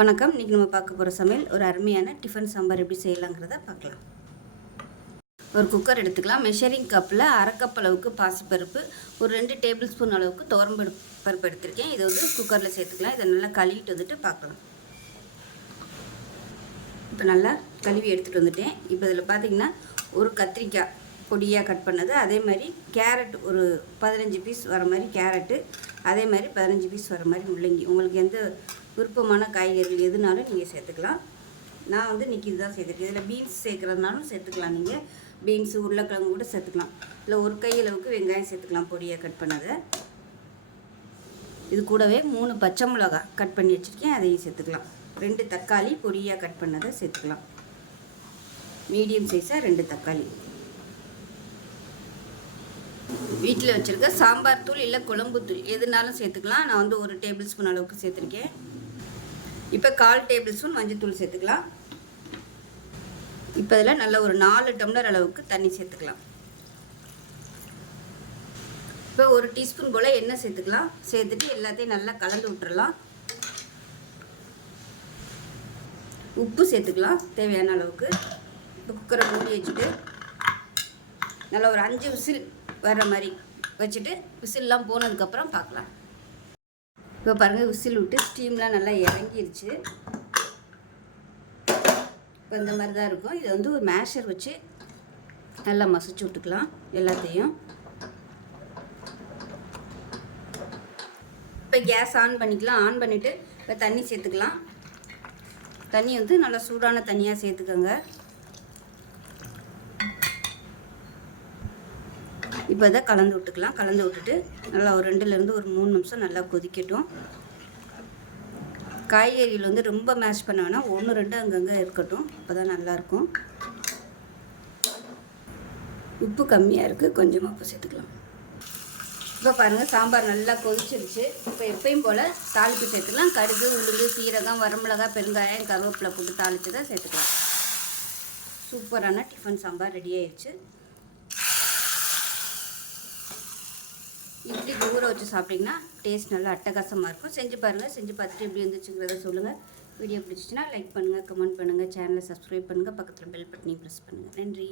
வணக்கம். இன்றைக்கி நம்ம பார்க்க போகிற சமையல் ஒரு அருமையான டிஃபன் சாம்பார் எப்படி செய்யலாங்கிறத பார்க்கலாம். ஒரு குக்கர் எடுத்துக்கலாம். மெஷரிங் கப்பில் அரை கப் அளவுக்கு பாசிப்பருப்பு, ஒரு 2 டேபிள் ஸ்பூன் அளவுக்கு பருப்பு எடுத்திருக்கேன். இதை வந்து குக்கரில் சேர்த்துக்கலாம். இதை நல்லா கழுவிட்டு வந்துட்டு பார்க்கலாம். இப்போ நல்லா கழுவி எடுத்துகிட்டு வந்துட்டேன். இப்போ இதில் பார்த்திங்கன்னா ஒரு கத்திரிக்காய் பொடியாக கட் பண்ணது, அதே மாதிரி கேரட் ஒரு 15 பீஸ் வர மாதிரி கேரட்டு, அதே மாதிரி 15 பீஸ் வர மாதிரி முள்ளங்கி. உங்களுக்கு எந்த விருப்பமான காய்கறிகள் எதுனாலும் நீங்கள் சேர்த்துக்கலாம். நான் வந்து இன்றைக்கி இதுதான் சேர்த்துருக்கேன். இதில் பீன்ஸ் சேர்க்குறதுனாலும் சேர்த்துக்கலாம். நீங்கள் பீன்ஸு உருளைக்கிழங்கு கூட சேர்த்துக்கலாம். இல்லை ஒரு கையளவுக்கு வெங்காயம் சேர்த்துக்கலாம் பொடியாக கட் பண்ணதை. இது கூடவே 3 பச்சை மிளகாய் கட் பண்ணி வச்சுருக்கேன், அதையும் சேர்த்துக்கலாம். 2 தக்காளி பொடியாக கட் பண்ணதை சேர்த்துக்கலாம். மீடியம் சைஸாக 2 தக்காளி. வீட்டில் வச்சுருக்க சாம்பார் தூள் இல்லை குழம்பு தூள் எதுனாலும் சேர்த்துக்கலாம். நான் வந்து 1 டேபிள் ஸ்பூன் அளவுக்கு சேர்த்துருக்கேன். இப்போ 1/4 டேபிள் ஸ்பூன் மஞ்சள் சேர்த்துக்கலாம். இப்போ இதில் நல்ல ஒரு 4 டம்ளர் அளவுக்கு தண்ணி சேர்த்துக்கலாம். இப்போ 1 டீஸ்பூன் போல் எண்ணெய் சேர்த்துக்கலாம். சேர்த்துட்டு எல்லாத்தையும் நல்லா கலந்து விட்டுறலாம். உப்பு சேர்த்துக்கலாம் தேவையான அளவுக்கு. இப்போ குக்கரை மூடி வச்சுட்டு நல்லா ஒரு 5 விசில் வர்ற மாதிரி வச்சுட்டு விசில்லாம் போனதுக்கப்புறம் பார்க்கலாம். இப்போ பாருங்கள், விசில் விட்டு ஸ்டீம்லாம் நல்லா இறங்கிருச்சு. இப்போ இந்த மாதிரி தான் இருக்கும். இதை வந்து ஒரு மேஷர் வச்சு நல்லா மசிச்சு விட்டுக்கலாம் எல்லாத்தையும். இப்போ கேஸ் ஆன் பண்ணிக்கலாம். ஆன் பண்ணிவிட்டு இப்போ தண்ணி சேர்த்துக்கலாம். தண்ணி வந்து நல்லா சூடான தண்ணியாக சேர்த்துக்கோங்க. இப்போ இதை கலந்து விட்டுக்கலாம். கலந்து விட்டுட்டு நல்லா ஒரு 2லேருந்து ஒரு 3 நிமிஷம் நல்லா கொதிக்கட்டும். காய்கறிகள் வந்து ரொம்ப மேஷ் பண்ண வேணாம், 1 2 அங்கங்கே இருக்கட்டும். அப்போ தான் நல்லாயிருக்கும். உப்பு கம்மியாக இருக்குது, கொஞ்சமாக உப்பு சேர்த்துக்கலாம். இப்போ பாருங்கள், சாம்பார் நல்லா கொதிச்சிருச்சு. இப்போ எப்பயும் போல் தாளிப்பு சேர்த்துக்கலாம். கடுகு, உளுந்து, சீரகம், வரமிளகாய், பெருங்காயம், கருவேப்பிலை போட்டு தாளித்து தான் சேர்த்துக்கலாம். சூப்பரான டிஃபன் சாம்பார் ரெடி ஆயிடுச்சு. இட்லி ஊற வச்சு சாப்பிட்டிங்கன்னா டேஸ்ட் நல்லா அட்டகாசமாக இருக்கும். செஞ்சு பாருங்கள். செஞ்சு பார்த்துட்டு எப்படி இருந்துச்சுங்கிறத சொல்லுங்கள். வீடியோ பிடிச்சிச்சின்னா லைக் பண்ணுங்கள், கமெண்ட் பண்ணுங்கள், சேனலை சப்ஸ்கிரைப் பண்ணுங்கள், பக்கத்தில் பெல் பட்டனையும் ப்ரெஸ் பண்ணுங்கள். நன்றி.